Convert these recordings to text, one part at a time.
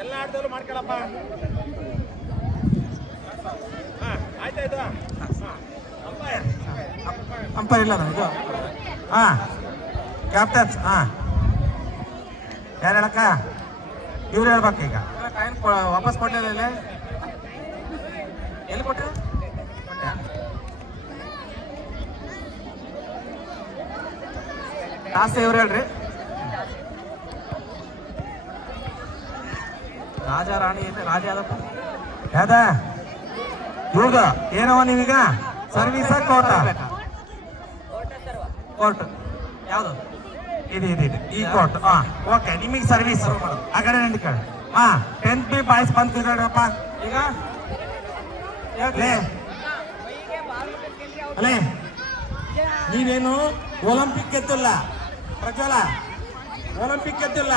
ಎಲ್ಲ ಆಟದಲ್ಲೂ ಮಾಡ್ಕೊಳಪ್ಪ. ಆಯ್ತಾಯ್ತು. ಅಂಪೈರ್ ಇಲ್ಲ ಇದು. ಕ್ಯಾಪ್ಟನ್ಸ್ ಯಾರು ಹೇಳಕ್ಕ? ಇವ್ರು ಹೇಳ್ಬೇಕು ಈಗ. ಕಾಯಿನ್ ವಾಪಸ್ ಕೊಟ್ಟಿಲ್ಲ. ಎಲ್ಲಿ ಕೊಟ್ಟೆ? ಟಾಸ್ ಇವ್ರು ಹೇಳ್ರಿ. ರಾಜ ರಾಣಿ ರಾಜ ಯಾದಪ್ಪ ಯಾವ್ದ ಇವಾಗ ಏನವ ನೀವೀಗ? ಸರ್ವೀಸ ಕೋಟ? ಕೋರ್ಟ್ ಯಾವ್ದು ಇದು? ಈ ಕೋರ್ಟ್. ಓಕೆ, ನಿಮಗೆ ಸರ್ವಿಸ್ ಆ ಕಡೆ ನಿಂತ್ಕೊಳ್ಳಿ. 10th ಬಿ ಬಾಯ್ಸ್ ಬಂದ್ರಪ್ಪ ಈಗ. ಅಲ್ಲೇ ನೀವೇನು ಒಲಿಂಪಿಕ್ ಗೆದ್ದಿಲ್ಲ ಪ್ರಜ್ವಲ, ಒಲಿಂಪಿಕ್ ಗೆದ್ದಿಲ್ಲ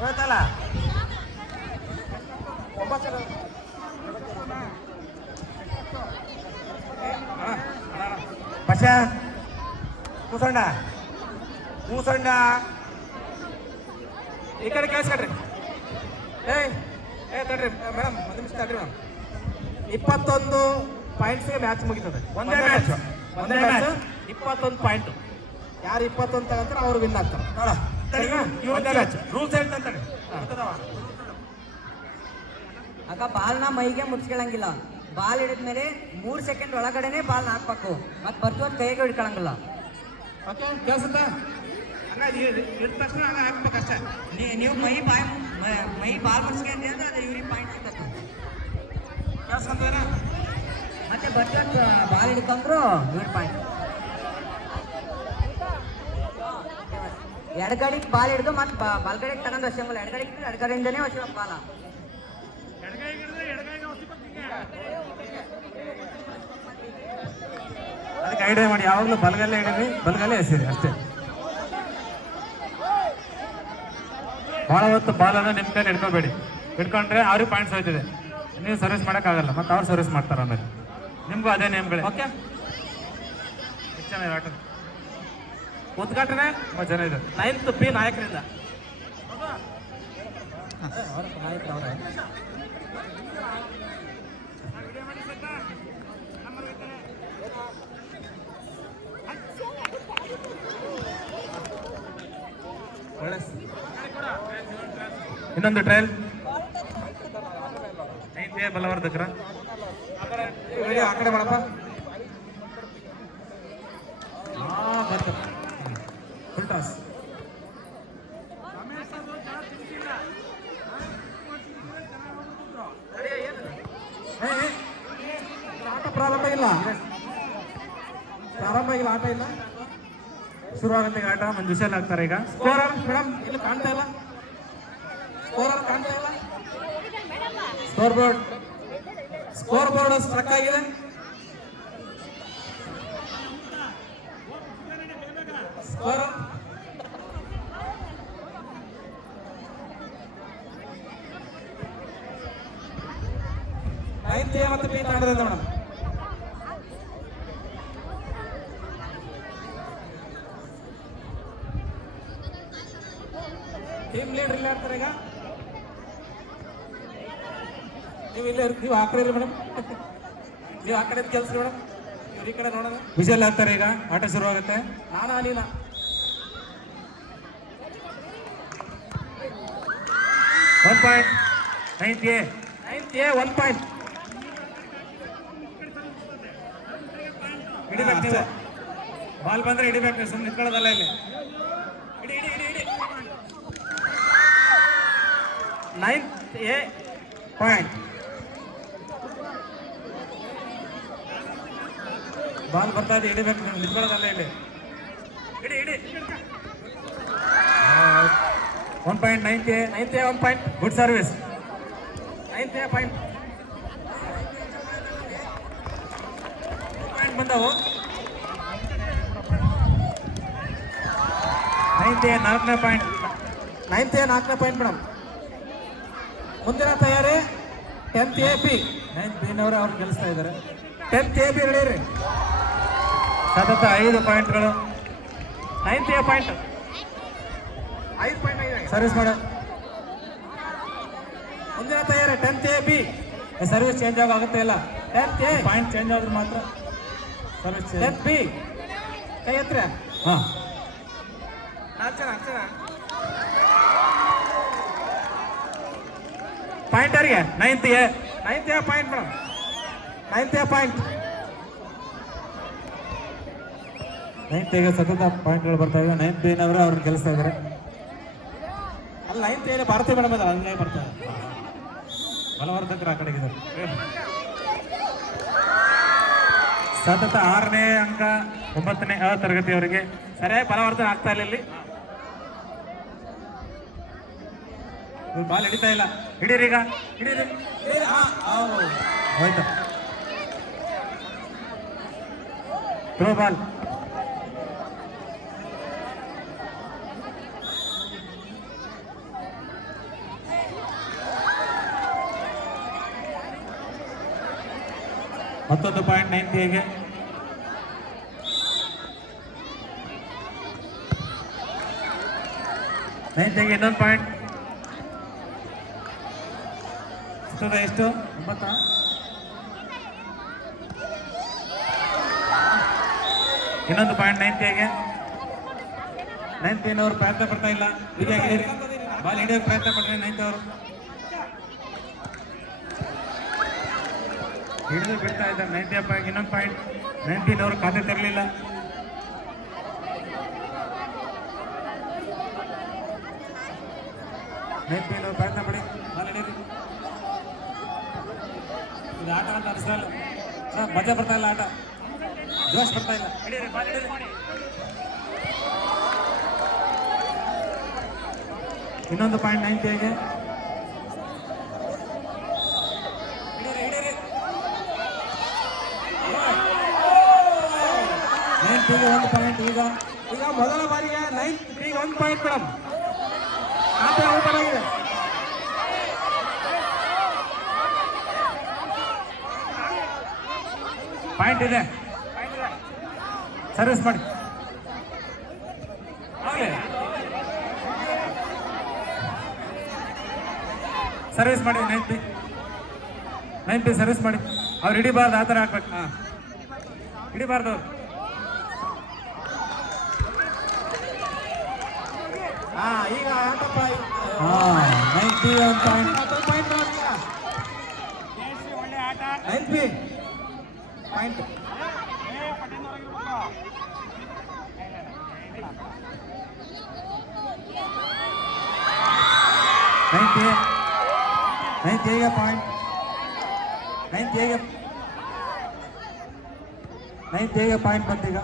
ಗೊತ್ತಲ್ಲ. ಪಶ ಕೂಸಣ್ಣ ಈ ಕಡೆ ಕೇಳಿಸ್ಕೊಡ್ರಿ. ತಡ್ರಿ ಮೇಡಮ್, ಒಂದು ನಿಮಿಷ ತಡ್ರಿ ಮೇಡಮ್. 21 ಪಾಯಿಂಟ್ಸ್ಗೆ ಮ್ಯಾಚ್ ಮುಗಿತದೆ. ಒಂದೇ ಮ್ಯಾಚ್ 21 ಪಾಯಿಂಟ್. ಯಾರು 21 ತಗಂತಾರೆ ಅವ್ರು ವಿನ್ ಆಗ್ತಾರೆ. ರೂಲ್ಸ್ ಹೇಳ್ತಾರೆ ಅಕ್ಕ. ಬಾಲ್ನ ಮೈಗೆ ಮುಚ್ಕೊಳ್ಳಂಗಿಲ್ಲ. ಬಾಲ್ ಹಿಡಿದ್ಮೇಲೆ 3 ಸೆಕೆಂಡ್ ಒಳಗಡೆನೆ ಬಾಲ್ ಹಾಕ್ಬೇಕು. ಮತ್ತೆ ಬರ್ತೀವತ್ತು ಕೈಗೆ ಹಿಡ್ಕೊಳಂಗಿಲ್ಲ. ಓಕೆ, ಕೇಳಿಸುತ್ತಾ? ಹಾಕ್ಬೇಕಷ್ಟೇ. ನೀವು ಮೈ ಬಾಲ್ ಮುಚ್ಕೊಂಡ್ರಿ ಅಂದ್ರೆ ಅದು ಇವ್ರಿಗೆ ಪಾಯಿಂಟ್ ಸಿಗ್ತದೆ. ಮತ್ತೆ ಬರ್ತೀವತ್ತು ಬಾಲ್ ಹಿಡ್ಕೊಂಡ್ರು ಇವ್ರ ಪಾಯಿಂಟ್. ಎಡಗಡೆಗೆ ಬಾಲ್ ಹಿಡಿದು ಮತ್ತೆ ಬಲ್ಗಡೆಗೆ ತಗೊಂಡು ವಶಂಗಲ್ಲ. ಎಡಗಡೆಯಿಂದನೇ ವಶ ಬಾಲ. ಅದಕ್ಕೆ ಐಡಿಯಾ ಮಾಡಿ, ಯಾವಾಗಲೂ ಬಲಗಲ್ಲೇ ಹಿಡೀರಿ, ಬಲಗಲ್ಲೇ ಎಸೀರಿ ಅಷ್ಟೇ. ಭಾಳ ಹೊತ್ತು ಬಾಲನ್ನು ನಿಮ್ಮ ಕೈಲಿ ಹಿಡ್ಕೋಬೇಡಿ. ಹಿಡ್ಕೊಂಡ್ರೆ ಅವ್ರಿಗೆ ಪಾಯಿಂಟ್ಸ್ ಹೋಯ್ತಿದೆ, ನೀವು ಸರ್ವಿಸ್ ಮಾಡೋಕ್ಕಾಗಲ್ಲ. ಮತ್ತು ಅವ್ರು ಸರ್ವಿಸ್ ಮಾಡ್ತಾರೆ ಆಮೇಲೆ. ನಿಮಗೂ ಅದೇ ನೇಮ್ಗಳೇ. ಓಕೆ, ಎಷ್ಟು ಚೆನ್ನಾಗಿದೆ ಆಟ. ಉದ್ಘಾಟನೆ ತುಂಬ ಜನ ಇದೆ. 9th ಬಿ ನಾಯಕರಿಂದ. ಇನ್ನೊಂದು ಟ್ರಯಲ್. 9th A ಬಲವರ್ಧಕರ. ಆ ಕಡೆ ಮಾಡಪ್ಪ. Full toss. ಆಟ ಪ್ರಾರಂಭ ಇಲ್ಲ, ಆಟ ಇಲ್ಲ. ಶುರುವಾಗುತ್ತೆ ಈಗ ಆಟ. ಮಂಜುಷಲ್ ಆಗ್ತಾರೆ ಈಗ. ಸ್ಕೋರರ್ ಮೇಡಮ್ ಇಲ್ಲಿ ಕಾಣ್ತಾ ಇಲ್ಲ. ಸ್ಕೋರ್ ಬೋರ್ಡ್ ಸ್ಟ್ರಕ್ ಆಗಿದೆ. ಸ್ಕೋರ್ ನೈನ್ತ್ ಎ ಮತ್ತು ಬಿ ತಂಡದಿಂದ ಮೇಡಮ್. ಟೀಮ್ ಲೀಡರ್ ಇಲ್ಲ ಆಡ್ತಾರೆ ಈಗ. ನೀವು ಆ ಕಡೆ ಇರಿ ಮೇಡಮ್, ನೀವು ಆ ಕಡೆ ಕೆಲಸ ಮೇಡಮ್, ಇವ್ರ ಈ ಕಡೆ ನೋಡೋಣ. ವಿಷಲ್ ಆಗ್ತಾರೆ ಈಗ. ಆಟ ಶುರುವಾಗುತ್ತೆ. ನಾನಾ ನೀನಾ 1 ಪಾಯಿಂಟ್. 9th A 1 point. ಹಿಡಿಬೇಕು ನೀವು. ಬಾಲ್ ಬಂದ್ರೆ ಹಿಡಿಬೇಕು, ಸುಮ್ಮನೆ ನಿಂತ್ಕೊಳ್ಳೋದಲ್ಲ ಇಲ್ಲಿ. ಇಡಿ 9th ಎ ಪಾಯಿಂಟ್. ಬಾಲ್ ಬರ್ತಾ ಇದೆ, ಹಿಡಿಬೇಕು ನೀವು, ನಿಂತ್ಕೊಳ್ಳೋದಲ್ಲ ಇಲ್ಲಿ. ಇಡಿ 1 point. 9th A 1 point. Good service. 9th A point ಬಂದವು. 9th ಎ 4ನೇ ಪಾಯಿಂಟ್. 9th ಎ 4ನೇ ಪಾಯಿಂಟ್ ಮೇಡಮ್. ಮುಂದಿನ ತಯಾರಿ 10th AP 9th ಬಿನವರು ಅವ್ರು ಗೆಲ್ಲಿಸ್ತಾ ಇದ್ದಾರೆ. 10th AP ready. ಸತತ 5 ಪಾಯಿಂಟ್ಗಳು. 9th A ಪಾಯಿಂಟ್ 5 ಪಾಯಿಂಟ್ ಆಗಿದೆ. ಸರ್ವಿಸ್ ಮಾಡ. ಮುಂದಿನ ತಯಾರಿ 10th AP ಸರ್ವಿಸ್ ಚೇಂಜ್ ಆಗುತ್ತೆ ಇಲ್ಲ. 10th A ಪಾಯಿಂಟ್ ಚೇಂಜ್ ಆದ್ರೆ ಮಾತ್ರ ಸರ್ವಿಸ್. 10th B ಕೈ ಹತ್ರ ಹಾಂ, 4 ಜನ ಪಾಯಿಂಟ್ ಯಾರಿಗೆ? 9th A. 9th A point madam. 9th A point 9th A ಸತತ ಪಾಯಿಂಟ್ಗಳು ಬರ್ತಾ ಇವೆ. 9th ಬಿನವರು ಅವ್ರನ್ನ ಗೆಲ್ಲಿಸ್ತಾ ಇದ್ದಾರೆ. ಅಲ್ಲಿ 9th A ಭಾರತೀಯ ಮೇಡಮ್ ಅದ ಹಂಗಾಗಿ ಬರ್ತಾರೆ. ಬಲವರ್ಧಕರು ಆ ಕಡೆಗಿದ್ದಾರೆ. ಸತತ 6ನೇ ಅಂಕ 9ನೇ A ತರಗತಿಯವರಿಗೆ ಸರಿಯಾಗಿ ಬಲವರ್ಧನೆ ಆಗ್ತಾ ಇಲ್ಲ ಇಲ್ಲಿ. ಬಾಲ್ ಹಿಡಿತಾ ಇಲ್ಲ. ಹಿಡೀರಿ ಈಗ, ಹಿಡೀರಿ. ಹೋಯ್ತು. Throw ball. ಮತ್ತೊಂದು ಪಾಯಿಂಟ್ 9th A ಗೆ. 9th A ಗೆ ಇನ್ನೊಂದು ಪಾಯಿಂಟ್. ಎಷ್ಟು? 9. ಇನ್ನೊಂದು ಪಾಯಿಂಟ್ 9th A ಗೆ. 9th A ನವರು ಪ್ರಯತ್ನ ಪಡ್ತಾ ಇಲ್ಲ. ಈಗ ಬಾಲ್ ಹಿಡಿಯೋಕೆ ಪ್ರಯತ್ನ ಪಡ್ತಾರೆ 9th ಅವರು. ಹಿಡಿದು ಬಿಡ್ತಾ ಇದ್ದಾರೆ 9th A ಪಾಯಿಂಟ್. ಇನ್ನೊಂದು ಪಾಯಿಂಟ್ 9th A ನವರು ಖಾತೆ ತೆರಲಿಲ್ಲ. 9th A ನವರು ಪ್ರಯತ್ನ ಪಡಿ, ಬಾಲ್ ಹಿಡೀರಿ. ಇದು ಆಟ ಅಂತ ಅನಿಸ್ತಾ ಇಲ್ಲ. ಮಜಾ ಬರ್ತಾ ಇಲ್ಲ, ಆಟ ಜೋಶ್ ಬರ್ತಾ ಇಲ್ಲ. ಹಿಡೀರಿ, ಬಾಲ್ ಹಿಡೀರಿ. ಇನ್ನೊಂದು ಪಾಯಿಂಟ್ 9th A ಗೆ. ಹಿಡೀರಿ, ಹಿಡೀರಿ. 9th A ಗೆ ಒಂದು ಪಾಯಿಂಟ್. ಈಗ ಮೊದಲ ಬಾರಿಗೆ 9th B ಗೆ 1 ಪಾಯಿಂಟ್ ಮೇಡಮ್. ಖಾತೆ ಓಪನ್ ಆಗಿದೆ. ಪಾಯಿಂಟ್ ಇದೆ. ಸರ್ವಿಸ್ ಮಾಡಿ. ಸರ್ವಿಸ್ ಮಾಡಿ 9th B ಸರ್ವಿಸ್ ಮಾಡಿ. ಅವ್ರು ಹಿಡಿಬಾರ್ದು, ಆ ಥರ ಹಾಕ್ಬೇಕು. ಹಾಂ, ಹಿಡಿಬಾರ್ದು ಅವ್ರು. ಈಗ ಆಟಪ್ಪ. 9th B ಒಂದು point. 9th B point. 9th A ಗೆ ಪಾಯಿಂಟ್. 9th A ಗೆ ಪಾಯಿಂಟ್ ಬಂತೀಗ.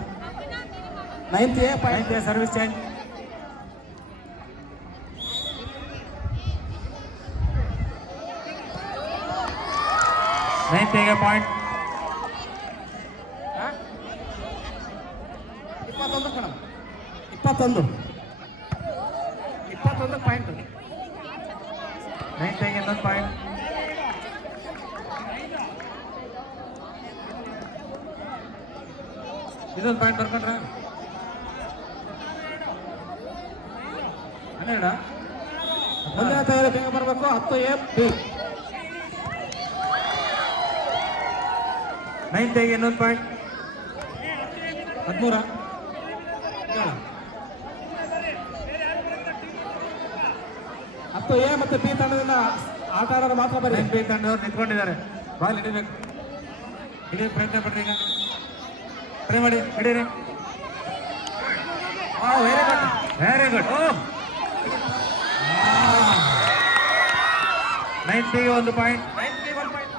9th A point. 9th A service change. 9th A ಗೆ point. 21 madam. 21 point. 9th A ಗೆ ಇನ್ನೊಂದು ಪಾಯಿಂಟ್. ಇದೊಂದು ಪಾಯಿಂಟ್ ಬರ್ಕೊಂಡ್ರ 12. ಮುಂದಿನ ತಯಾರಿ ಬೇಗ ಬರಬೇಕು. 10 A B 9th A ಗೆ ಇನ್ನೊಂದು ಪಾಯಿಂಟ್. 13. 10 A ಮತ್ತು B ತಂಡದಿಂದ ಆಟ ಆಡೋರು ಮಾತ್ರ ಬರೀ. 9th B ತಂಡದವ್ರು ನಿಂತ್ಕೊಂಡಿದ್ದಾರೆ. ಬಾಲ್ ಹಿಡಿಬೇಕು. ಹಿಡಿಯೋಕೆ ಪ್ರಯತ್ನ ಪಡ್ರಿ. ಈಗ ಟ್ರೈ ಮಾಡಿ, ಹಿಡೀರಿ. Very good, very good. 9th B ಗೆ ಒಂದು ಪಾಯಿಂಟ್. 9th B 1 point.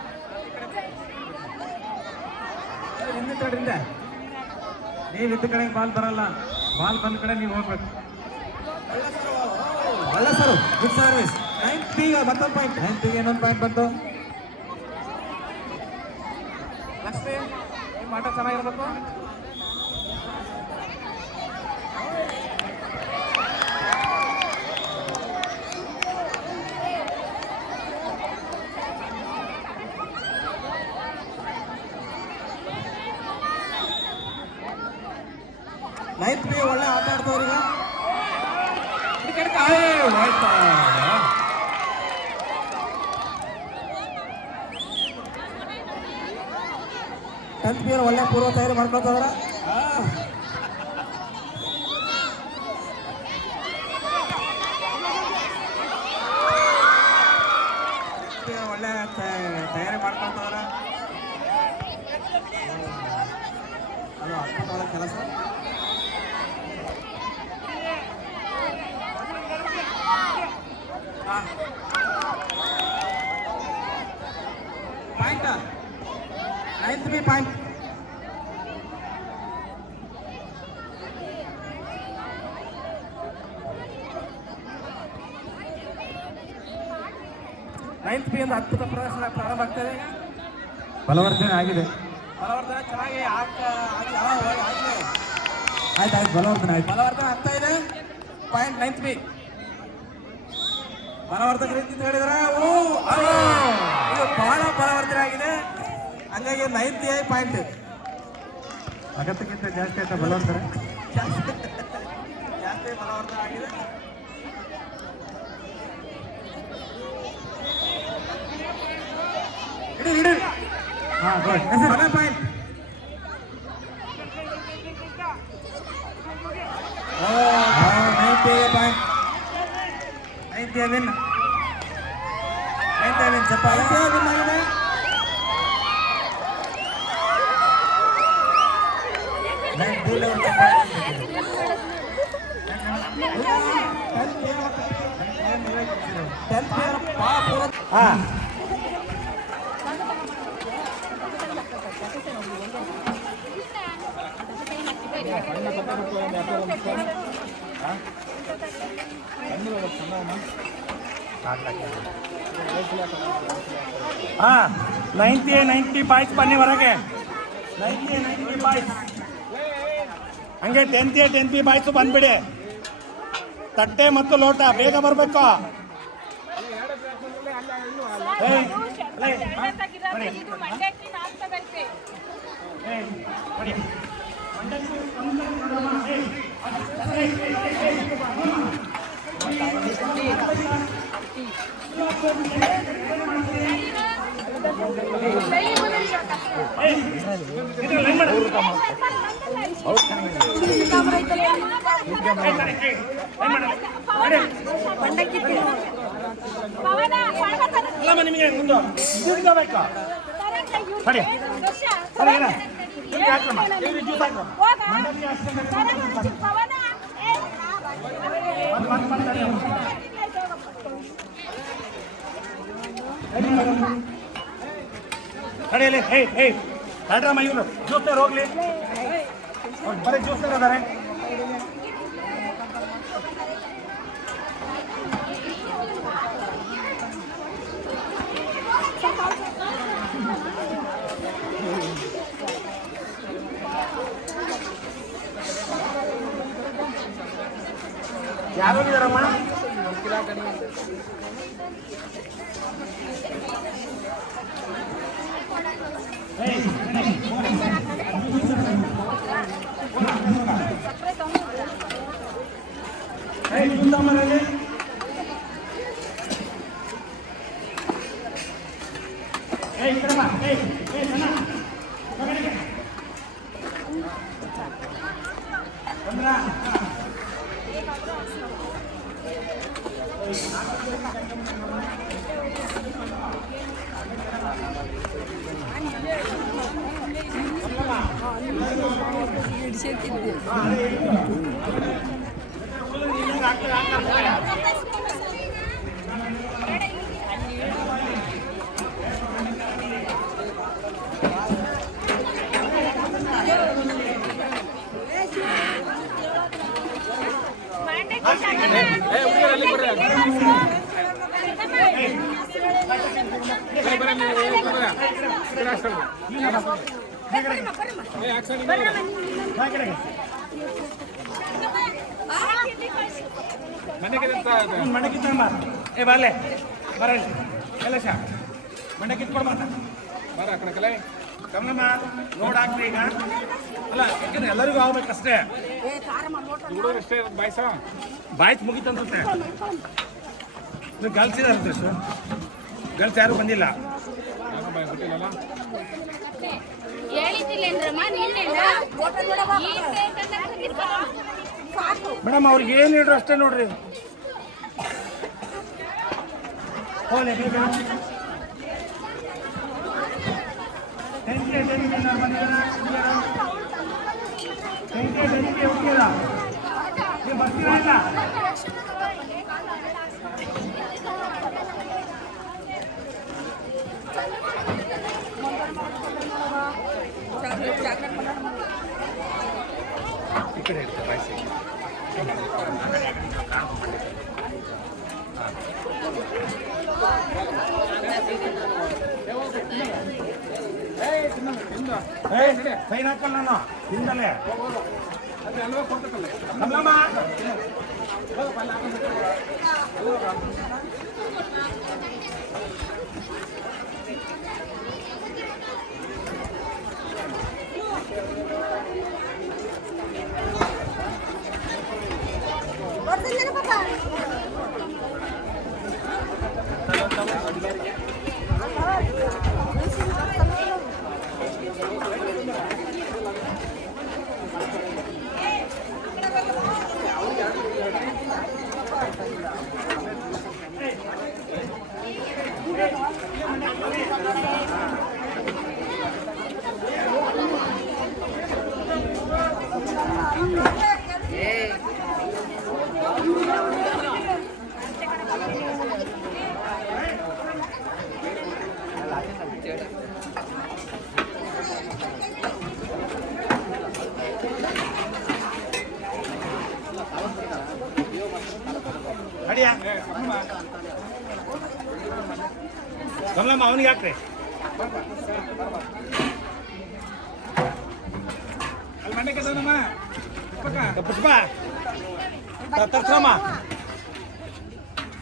ಹಿಂದೆ ನೀವು ಇದ್ದ ಕಡೆಗೆ ಬಾಲ್ ಬರಲ್ಲ. ಬಾಲ್ ಬಂದ ಕಡೆ ನೀವು ಹೋಗ್ಬೇಕು. ಒಳ್ಳೆ sir, good service. 9th B ಗೆ ಮತ್ತೊಂದು ಪಾಯಿಂಟ್. 9th B ಗೆ ಇನ್ನೊಂದು ಪಾಯಿಂಟ್ ಬಂತು. ಲಕ್ಷ್ಮಿ, ನಿಮ್ಮ ಆಟ ಚೆನ್ನಾಗಿರ್ಬೇಕು. 9th ಬಿ ಒಳ್ಳೆ ಆಟ ಆಡ್ತವ್ರೀಗ. ಹೋಯ್ತಾ 10th ಬಿ ಒಳ್ಳೆ ಪೂರ್ವ ತಯಾರಿ ಮಾಡ್ಕೊತವ್ರ. ಒಳ್ಳೆ ತಯಾರಿ ಮಾಡ್ಕೊತವ್ರ. ಅದು ಅದ್ಭುತವಾದ ಕೆಲಸ. Point 9th B point. Ninth B ಒಂದು ಅದ್ಭುತ ಪ್ರದರ್ಶನ ಪ್ರಾರಂಭ ಆಗ್ತದೆ. ಈಗ ಬಲವರ್ಧನೆ ಆಗಿದೆ. ಬಲವರ್ಧನೆ ಚೆನ್ನಾಗಿ ಆಗಿದೆ. ಆಯ್ತು ಬಲವರ್ಧನೆ ಆಯ್ತು. ಬಲವರ್ಧನೆ ಆಗ್ತಾ ಇದೆ. Point 9th B. ಬಲವರ್ಧಕ ರೀತಿ ಹೇಳಿದ್ರೆ ಇದು ಬಹಳ ಬಲವರ್ಧನೆ ಆಗಿದೆ. ಹಂಗಾಗಿ 9th ಎ ಪಾಯಿಂಟ್. ಅಗತ್ಯಕ್ಕಿಂತ ಜಾಸ್ತಿ ಆಯ್ತಾ ಬಲವರ್ಧನೆ? ಜಾಸ್ತಿ ಬಲವರ್ಧನೆ ಆಗಿದೆ. ಇಡಿ ಹಾಂ good. Point. Ninth A point. Ninth A win. Ninth A win ಚಪ್ಪಾಳೆ. ವಿನ್ ಆಗಿದೆ. हाँ 90 ಪಾಯಿಂಟ್ಸ್ ಬನ್ನಿ ಹೊರಗೆ. 90 ಪಾಯಿಂಟ್ಸ್ ಹಂಗೆ 10th ಬಿ ಪಾಯಿಂಟ್ಸು ಬಂದ್ಬಿಡಿ. ತಟ್ಟೆ ಮತ್ತು ಲೋಟ ಬೇಗ ಬರಬೇಕು. ನಿಮಗೆ ಮುಂದೆ ಬೇಕಾ ಸರಿ ಕಡೆಯಲ್ಲಿ ಹೇಳ್ರಮ್ಮ ಇವರು ಜ್ಯೂಸ್ನವ್ರು ಹೋಗ್ಲಿ. ಬರೀ ಜ್ಯೂಸ್ನವ್ರು ಅದಾರೆ. ಯಾರು ಇದಾರಮ್ಮ? ಮಂಡಕ್ಕಿತ್ತಮ್ಮ ಏ ಬರ್ಲೆ ಬರಲಿ ಎಲ್ಲ ಶಾ ಮಂಡಕ್ಕಿತ್ಕೊಡ್ಬಾರ ಬರ ಆ ಕಡೆ ಕಲೆ ಕಮಲಮ್ಮ ನೋಡಾಕ್ರಿ ಈಗ ಅಲ್ಲ ಯಾಕಂದ್ರೆ ಎಲ್ಲರಿಗೂ ಆಗ್ಬೇಕಷ್ಟೇ ಹುಡುಗರಷ್ಟೇ ಬಾಯ್ಸ ಬಾಯ್ಸ್ ಮುಗಿತನ್ಸುತ್ತೆ ನೀವು ಗರ್ಲ್ಸ್ ಇದಾರೆ ಸರ್ ಗರ್ಲ್ಸ್ ಯಾರು ಬಂದಿಲ್ಲ ಮೇಡಮ್ ಅವ್ರಿಗೆ ಏನು ಹೇಳ್ರು ಅಷ್ಟೇ ನೋಡ್ರಿ ಹೋಲಿ ಬರ್ತೀರಾ ಈ ಕಡೆ ಇರುತ್ತೆ ಬಾಯ್ಸಿ ಫೈನ್ ಹಾಕಲ್ಲ ನಾನು ಹಿಂದಲೇ ಕಮಲಮ್ಮ ಕಮಲಮ್ಮ ಅವನಿಗೆ ಹಾಕ್ರಿ ಪುಷ್ಪ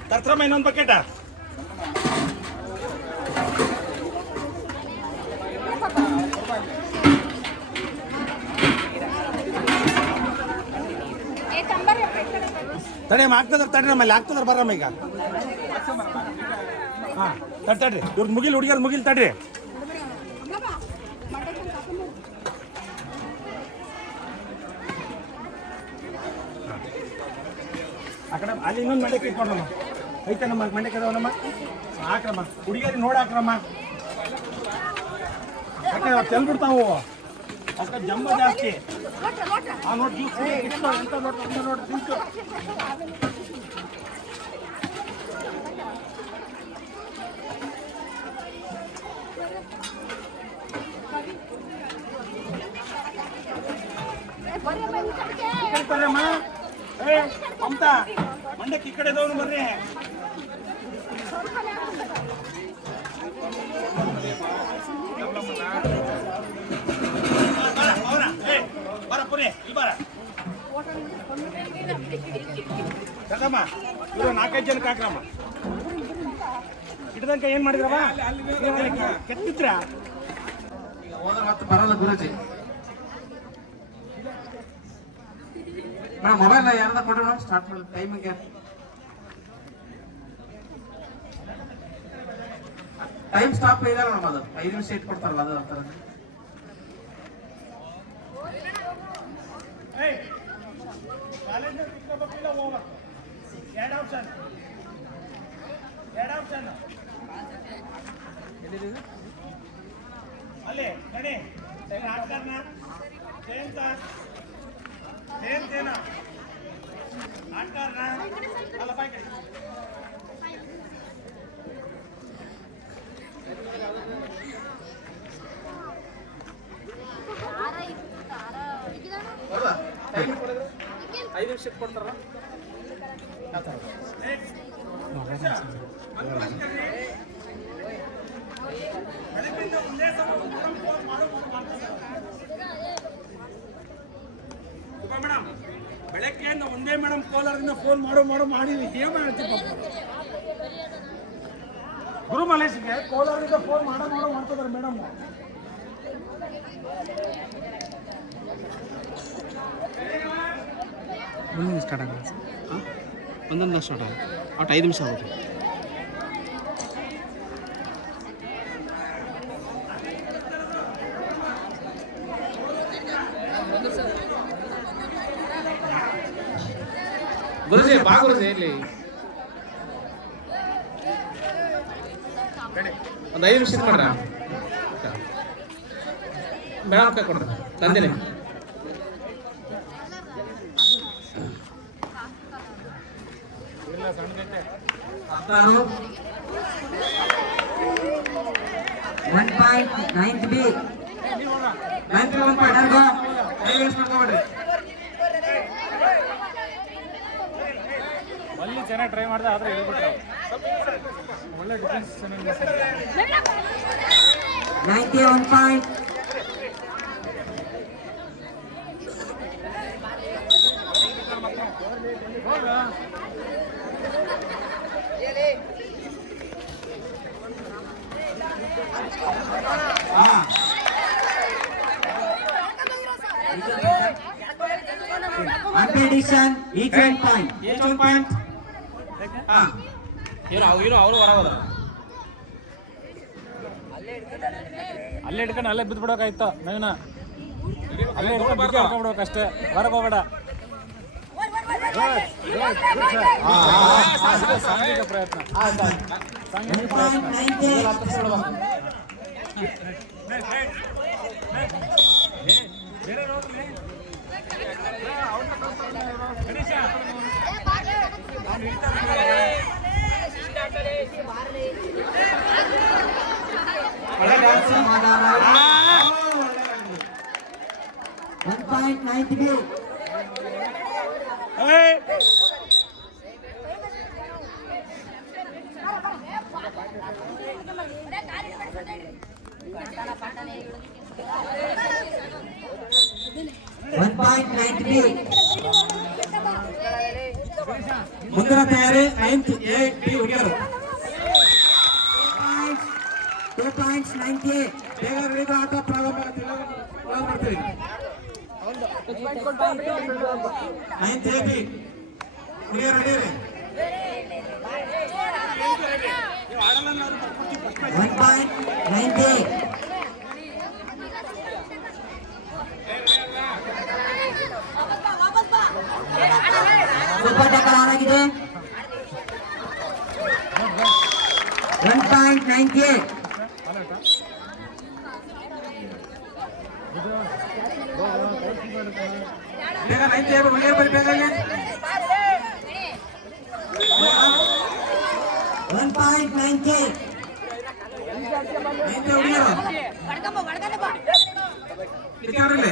ತರ್ತ್ರಮ್ಮ ಇನ್ನೊಂದು ಬಕೆಟ ತಡಿ ಆಗ್ತದ್ರ ತಡ್ರಿ ನಮ್ಮಲ್ಲಿ ಆಗ್ತದ್ರ ಬರ್ರಮ್ಮ ಈಗ ಹಾಂ ತಡ್ರಿ ಇವ್ರದ್ದು ಮುಗಿಲ್ ಹುಡುಗಿಯರ್ ಮುಗಿಲ್ ತಡ್ರಿ ಆ ಕಡೆ ಅಲ್ಲಿ ಇನ್ನೊಂದು ಮಂಡಕ್ಕೆ ಇಟ್ಕೊಂಡ್ರಮ್ಮ ಐತೆ ನಮ್ಮ ಮಂಡಕ್ಕೆ ಅದಾವನಮ್ಮ ಹಾಕ್ರಮ್ಮ ಹುಡುಗಿಯರಿಗೆ ನೋಡಿ ಹಾಕ್ರಮ್ಮ ಯಾಕೆ ತೆಲ್ಬಿಡ್ತಾವು ಅದಕ್ಕೆ ಜಂಬ ಜಾಸ್ತಿ ಆ ನೋಡಿ ಎಂತ ನೋಡಿ ನೋಡಿ ತಿಂತು ಅಮ್ಮ ಏ ಮಮತಾ ಮಂಡಕ್ಕೆ ಈ ಕಡೆ ಇದಾವನು ಬರ್ರಿ ಬರ ಪುರಿ ಇಲ್ಲಿ ಬರ ಕದಮ್ಮ ಇವರು 4-5 ಜನಕ್ಕೆ ಹಾಕ್ರಮ್ಮ ಇಟ್ಟದಂಕ ಏನ್ ಮಾಡಿದ್ರವ ಕೆತ್ತಿದ್ರ ಹೋದ್ರೆ ಮತ್ತೆ ಬರಲ್ಲ ಗುರುಜಿ ಮೇಡಮ್ ಮೊಬೈಲ್ ಯಾರ್ದ ಕೊಡ್ರಿ ಮೇಡಮ್ ಸ್ಟಾರ್ಟ್ ಮಾಡಿ ಟೈಮಿಗೆ ಟೈಮ್ ಸ್ಟಾಪ್ ಇದೆ ಮೇಡಮ್ ಅದು 5 ನಿಮಿಷ ಇಟ್ಕೊಡ್ತಾರಲ್ಲ ಅದು ಅಂತಾರೆ ಅಲ್ಲಿ ನಡಿ ಆಟ್ಕಾರನ ಜಯಂತ ಜಯಂತೇನ ಆಟ್ಕಾರನ ಅಲ್ಲ ಬಾಯ್ ಕಡೆ ಐದು ನಿಮಿಷ ಕೊಡ್ತಾರ ಮೇಡಮ್ ಬೆಳಗ್ಗೆಯಿಂದ ಒಂದೇ ಮೇಡಮ್ ಕೋಲಾರದಿಂದ ಫೋನ್ ಮಾಡಿ ಏನ್ ಮಾಡ್ತೀವಿ ಗುರು ಮಲೇಶ್ಗೆ ಕೋಲಾರದಿಂದ ಫೋನ್ ಮಾಡ್ತಿದ್ದಾರೆ ಮೇಡಮ್ ಒಂದೊಂದು ಸ್ಟಾರ್ಟ್ ಆಗುತ್ತೆ ಒಂದೊಂದು ಸ್ಟಾರ್ಟ್ ಆಗುತ್ತೆ ಒಟ್ಟು 5 ನಿಮಿಷ ಆಗುತ್ತೆ. ಗುರುಜಿ ಬಾ ಗುರುಜಿ ಇಲ್ಲಿ ಒಂದು 5 ನಿಮಿಷ ಮಾಡ್ರ ಬೇಡ ಕೊಡ್ರ ತಂದಿನಿ. ಒನ್ ಪಾಯಿಂಟ್ ನೈನ್ತ್ ಬಿ ಅಲ್ಲಿ ಚೆನ್ನಾಗಿ ಟ್ರೈ ಮಾಡಿದೆ ಆದರೆ ಹೇಳ್ಬಿಟ್ರೆ ಒಳ್ಳೆ ಡಿಫೆನ್ಸ್ ಚೆನ್ನಾಗಿ 91 point. Competition each one point. ಅವರು ಹೊರಗೋದ ಅಲ್ಲೇ ಇಟ್ಕೊಂಡು ಅಲ್ಲೇ ಬಿದ್ದು ಬಿಡೋಕಾಯ್ತು ನವೀನ. ಅಲ್ಲೇ ಇಟ್ಕೊಂಡು ಬಿಡ್ಬೇಕು ಅಷ್ಟೇ, ಹೊರಗೆ ಹೋಗಬೇಡ. ಸಾಂಘಿಕ ಪ್ರಯತ್ನ ಸಾಂಘಿಕ ಮುಂದಿನ ತಯಾರಿ 9th A B ಹುಡುಗರು 2 points 98. ಬೇಗ ರೆಡಿ ಆಟ ಪ್ರಾರಂಭ ಮಾಡ್ತೀವಿ. 9th A B ಹುಡುಗರು ರೆಡಿ ರೀ. 1.98. ಸೂಪರ್ ಟಕ್ಕರ್ ಆನ್ ಆಗಿದೆ. 1.98. ಬೇಗ 9th A ಹುಡುಗರು ಬರಿ ಬೇಗ ಇಲ್ಲಿ. 1.98. 9th A ಹುಡುಗರು ಇಕ್ಕಾಡ್ರಲ್ಲಿ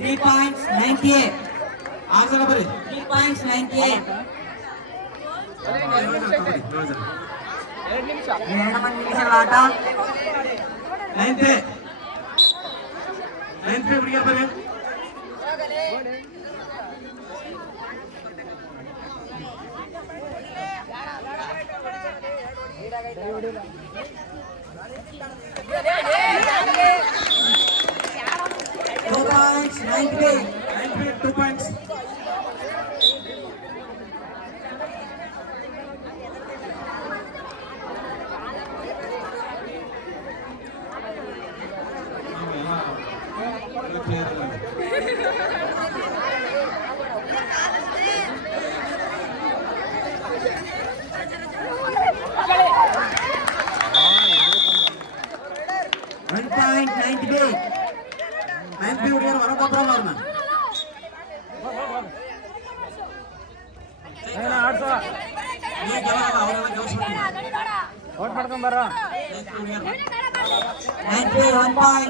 3.98. 6 ಜನ ಬರಿ 3.98. 2 ನಿಮಿಷಗಳ ಆಟ. 9th A ಹುಡುಗರು ಬರಿ. Two points. ಹುಡುಗರು ಹೊರಗೊಬ್ಬರಲ್ಲ ಅವ್ರನ್ನ ಔಟ್ ಮಾಡ್ಕೊಂಡ್ ಬರ. 91 point.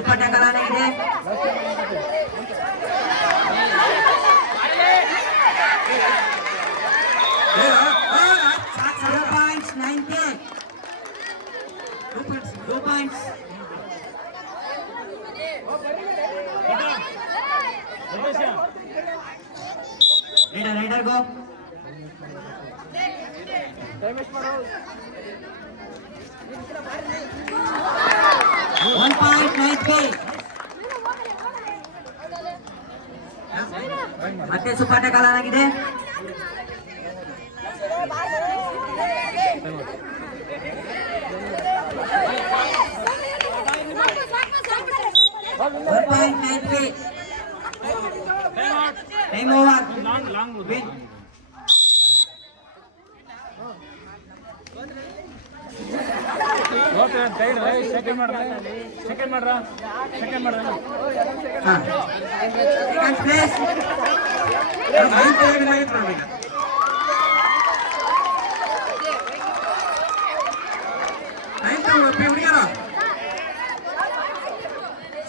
ऊपर टकराने के लिए 2 points. Raider go. One point, 9 ಮತ್ತೆ ಸುಪಾಟ ಕಾಲಾಗಿದೆ. Time over. Win. ಸೆಕೆಂಡ್ ಮಾಡ್ರ Second place.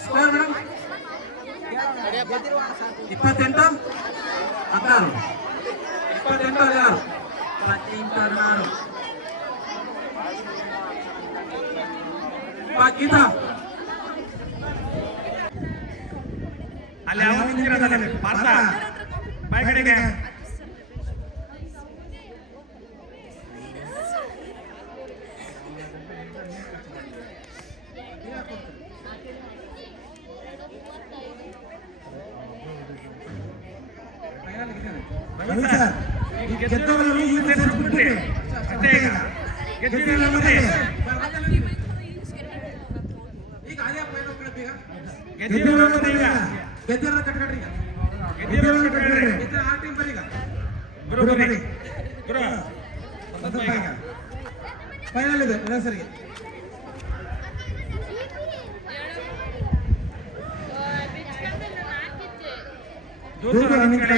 Score madam 28 16 Geeta ಅಲ್ಲಿ ಯಾವ ನಿಂತಿರೋದಲ್ಲ ಪಾರ್ಥ ಬಾಯ್ ಕಡೆಗೆ ರವಿ ಸರ್ ಗೆದ್ದವರನ್ನು ಈ ಸೇರಿಸ್ಬಿಟ್ರಿ ಅಷ್ಟೇ ಈಗ ಗೆದ್ದಿರಲ್ಲ ಮತ್ತೆ ಈಗ ಆಲಿಯಾ ಪೈನ ಹೋಗ್ಬಿಡುತ್ತೆ ಈಗ ಗೆದ್ದಿರಲ್ಲ ಮತ್ತೆ ಈಗ ಗೆದ್ದಿರೋ ಕಟ್ಕೊಡ್ರಿ ಈಗ ಗೆದ್ದಿರಲ್ಲ ಕಟ್ಕೊಡ್ರಿ. ಗೆದ್ದಿರೋ 6 ಟೀಮ್ ಬರೀ ಈಗ ಗುರು ಬನ್ನಿ ಗುರು ಈಗ ಫೈನಲ್ ಇದೆ ಸರಿಗೆ ದೂರ ರನ್ನಿಂಗ್ ಕಡೆ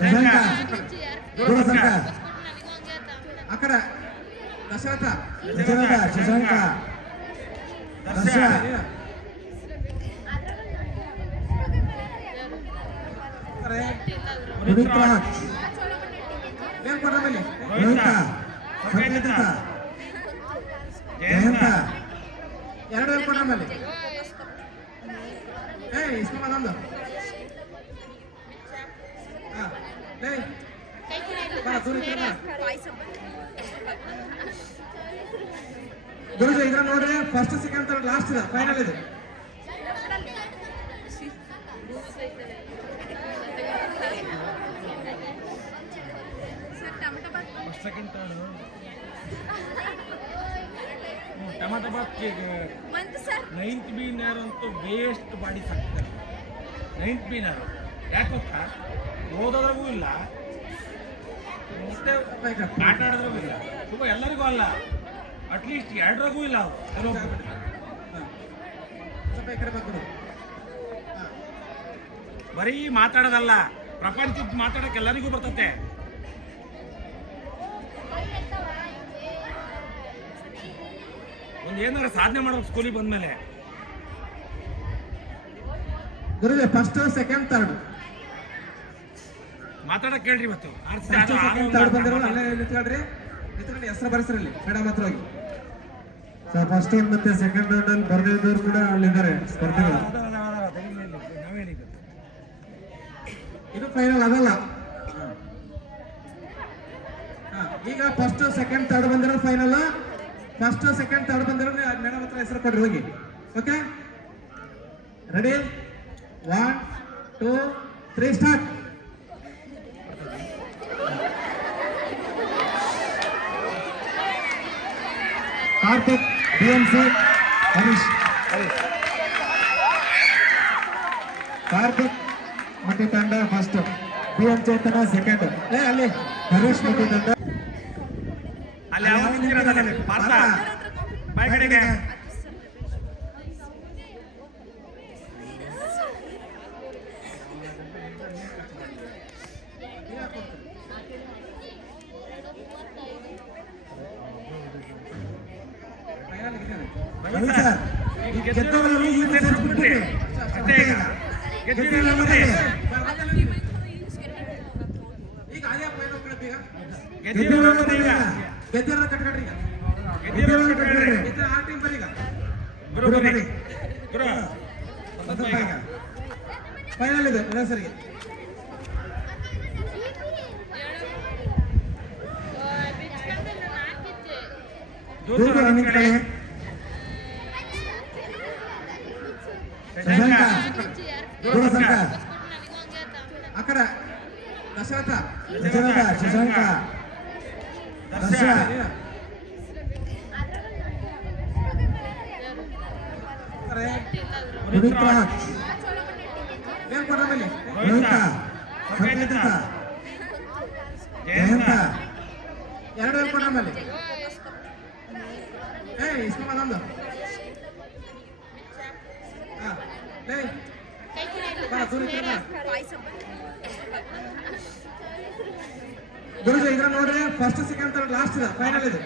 ಶಶಾಂಕ ದೂರಸಂಕ ಆ ಕಡೆ ದಶರಥ ಶಶಾಂಕ ದರ್ಶ ಪುನೀತ್ ರಾಜ್ ಏನ್ ಕೊಡ್ರ ಮೇಲೆ ರೋಹಿತ ಸಂಗೀತ ಜಯಂತ ಎರಡು ಏನ್ ಕೊಡ್ರ ಮೇಲೆ ಇಸ್ಕೊ ನಮ್ದು ಗುರುಜಿ ಇದ್ರ ನೋಡ್ರಿ ಫಸ್ಟ್ ಸೆಕೆಂಡ್ ಥರ್ಡ್ ಲಾಸ್ಟ್ ಇದೆ ಫೈನಲ್ ಇದೆ ಟಮಾಟೋ ಬಾತ್ 9th ಬೀನರ್ ಅಂತೂ ವೇಸ್ಟ್ ಬಾಡಿ ಸಾಕ್ತಾರೆ 9th ಬೀನರ್ ಯಾಕೆ ಗೊತ್ತಾ ಓದೋದ್ರಾಗೂ ಇಲ್ಲ ಮತ್ತೆ ಆಟ ಆಡೋದ್ರಾಗೂ ಇಲ್ಲ ತುಂಬ ಎಲ್ಲರಿಗೂ ಅಲ್ಲ ಅಟ್ಲೀಸ್ಟ್ ಎರಡರಾಗೂ ಇಲ್ಲ ಅವು ಕೆಲವೊಬ್ರು. ಸ್ವಲ್ಪ ಈ ಕಡೆ ಬರ್ಕೊಡು ಬರೀ ಮಾತಾಡೋದಲ್ಲ ಪ್ರಪಂಚದ ಮಾತಾಡೋಕೆ ಎಲ್ಲರಿಗೂ ಬರ್ತತೆ. ಒಂದು ಏನಾರ ಸಾಧನೆ ಮಾಡ್ಬೇಕು ಸ್ಕೂಲಿಗೆ ಬಂದ್ಮೇಲೆ. ಗುರುಜಿ ಫಸ್ಟ್ ಸೆಕೆಂಡ್ ಥರ್ಡ್ ಮಾತಾಡಕ್ ಕೇಳ್ರಿ ಇವತ್ತು ಫಸ್ಟ್ ಸೆಕೆಂಡ್ ಥರ್ಡ್ ಬಂದಿರೋ ಅಲ್ಲೇ ನಿಂತ್ಕೊಳ್ರಿ ನಿಂತ್ಕೊಂಡು ಹೆಸರು ಬರೆಸ್ರಲ್ಲಿ ಮೇಡಮ್ ಹತ್ರ ಹೋಗಿ ಸರ್ ಫಸ್ಟ್ ರೌಂಡ್ ಮತ್ತೆ ಸೆಕೆಂಡ್ ರೌಂಡ್ ಅಲ್ಲಿ ಬರ್ದಿದ್ದವ್ರು ಕೂಡ ಅಲ್ಲಿದ್ದಾರೆ ಸ್ಪರ್ಧಿಗಳು. ನಾವೇನಿದ್ದು ಇದು ಫೈನಲ್ ಅದಲ್ಲ ಈಗ ಫಸ್ಟ್ ಸೆಕೆಂಡ್ ಥರ್ಡ್ ಬಂದಿರೋ ಫೈನಲ್ ಫಸ್ಟ್ ಸೆಕೆಂಡ್ ಥರ್ಡ್ ಬಂದಿರೋ ಮೇಡಮ್ ಹತ್ರ ಹೆಸರು ಕೊಡ್ರಿ ಹೋಗಿ okay ready 1 2 3 start Karthik BMC Harish Karthik ಮತ್ತು ತಂಡ ಫಸ್ಟ್ ಬಿಎಂ ಚೇತನ ಸೆಕೆಂಡ್ ಅಲ್ಲಿ ಹರೀಶ್ ಮತ್ತು ತಂಡ ಅಲ್ಲಿ ಯಾವ ನಿಂತಿರೋದಲ್ಲ ಪಾರ್ಥ ಬಾಯ್ ಕಡೆಗೆ ರವಿ ಸರ್ ಗೆದ್ದವರನ್ನು ಈ ಸೇರಿಸ್ಬಿಟ್ರಿ ಅಷ್ಟೇ ಈಗ ಗೆದ್ದಿರಲ್ಲ ಮತ್ತೆ ಈಗ ಆಲಿಯಾ ಪೈನ ಹೋಗ್ಬಿಡುತ್ತೆ ಈಗ ಗೆದ್ದಿರಲ್ಲ ಮತ್ತೆ ಈಗ ಗೆದ್ದಿರೋ ಕಟ್ಕೊಡ್ರಿ ಈಗ ಗೆದ್ದಿರೋ ಆರ್ ಟೀಮ್ ಬರ್ರಿ ಈಗ ಗುರು ಬನ್ನಿ ಗುರು ಈಗ ಫೈನಲ್ ಇದೆ ಎಲ್ಲ ಸರಿಗೆ ದೂರ ನಿಂತ್ಕೊಳ್ಳಿ. ಶಶಾಂಕ ದೂರ ಸರ್ಕ. ಆ ಕಡೆ ದಶರಥ ಶಶಾಂಕ ದರ್ಶ ಪುನೀತ್ ರಾಜ್ ಏನ್ ಕೊಡ್ರ ಮೇಲೆ ರೋಹಿತ ಸಂಕೇತ ಜಯಂತ ಎರಡು ಏನ್ ಕೊಡ್ರ ಮೇಲೆ ಇಸ್ಕೊಂಬ ನಮ್ದು ಗುರುಜಿ ಇದ್ರ ನೋಡ್ರಿ ಫಸ್ಟ್ ಸೆಕೆಂಡ್ ಥರ್ಡ್ ಲಾಸ್ಟ್ ಇದೆ ಫೈನಲ್ ಇದು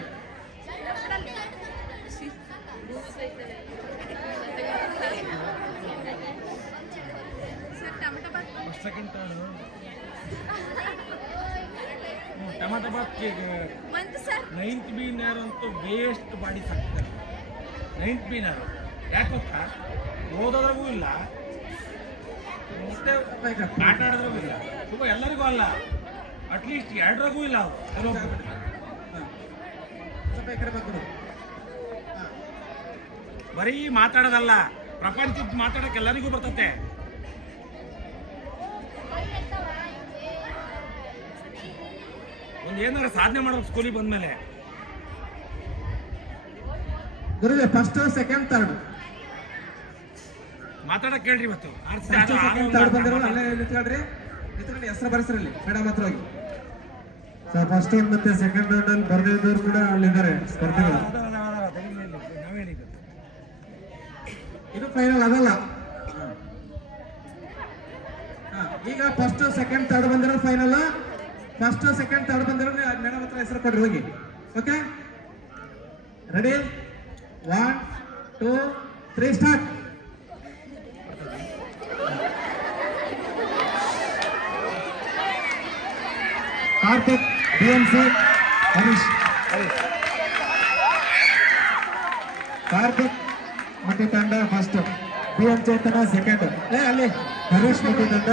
ಟಮಾಟೋ ಬಾತ್ ನೈನ್ತ್ ಬೀನರ್ ಅಂತೂ ವೇಸ್ಟ್ ಬಾಡಿ ಸಾಕ್ತಾರೆ. ನೈನ್ತ್ ಬೀನರ್ ಯಾಕೆ ಗೊತ್ತಾ, ಓದೋದ್ರಾಗೂ ಇಲ್ಲ ಮತ್ತೆ ಆಟ ಆಡೋದ್ರಾಗೂ ಇಲ್ಲ, ತುಂಬ ಎಲ್ಲರಿಗೂ ಅಲ್ಲ, ಅಟ್ಲೀಸ್ಟ್ ಎರಡರಾಗೂ ಇಲ್ಲ ಅವರು. ಸ್ವಲ್ಪ ಈ ಕಡೆ ಬರ್ಕೊಡು. ಬರೀ ಮಾತಾಡೋದಲ್ಲ, ಪ್ರಪಂಚದ ಮಾತಾಡೋಕೆ ಎಲ್ಲರಿಗೂ ಬರ್ತತೆ. ಒಂದು ಏನಾರ ಸಾಧನೆ ಮಾಡೋದು ಸ್ಕೂಲಿಗೆ ಬಂದ್ಮೇಲೆ. ಗುರುಜಿ ಫಸ್ಟ್ ಸೆಕೆಂಡ್ ಥರ್ಡ್ ಮಾತಾಡಕ್ ಕೇಳ್ರಿ ಇವತ್ತು. ಫಸ್ಟ್ ಸೆಕೆಂಡ್ ಥರ್ಡ್ ಬಂದಿರೋ ಅಲ್ಲೇ ನಿಂತ್ಕೊಳ್ರಿ, ನಿಂತ್ಕೊಂಡು ಹೆಸರು ಬರೆಸ್ರಲ್ಲಿ ಮೇಡಮ್ ಹತ್ರ ಹೋಗಿ. ಸರ್ ಫಸ್ಟ್ ರೌಂಡ್ ಮತ್ತೆ ಸೆಕೆಂಡ್ ರೌಂಡ್ ಅಲ್ಲಿ ಬರ್ದಿದ್ದವ್ರು ಕೂಡ ಅಲ್ಲಿದ್ದಾರೆ ಸ್ಪರ್ಧಿಗಳು. ನಾವೇನಿದ್ದು ಇದು ಫೈನಲ್ ಅದಲ್ಲ. ಈಗ ಫಸ್ಟ್ ಸೆಕೆಂಡ್ ಥರ್ಡ್ ಬಂದಿರೋ ಫೈನಲ್. ಫಸ್ಟ್ ಸೆಕೆಂಡ್ ಥರ್ಡ್ ಬಂದಿರೋ ಮೇಡಮ್ ಹತ್ರ ಹೆಸರು ಕೊಡ್ರಿ ಹೋಗಿ. Okay ready 1 2 3 start. Karthik BMC Harish. Karthik ಮತ್ತೆ ತಂಡ ಫಸ್ಟ್, BM ಚೇತನ ಸೆಕೆಂಡ್, ಅಲ್ಲಿ ಹರೀಶ್ ಮತ್ತೆ ತಂಡ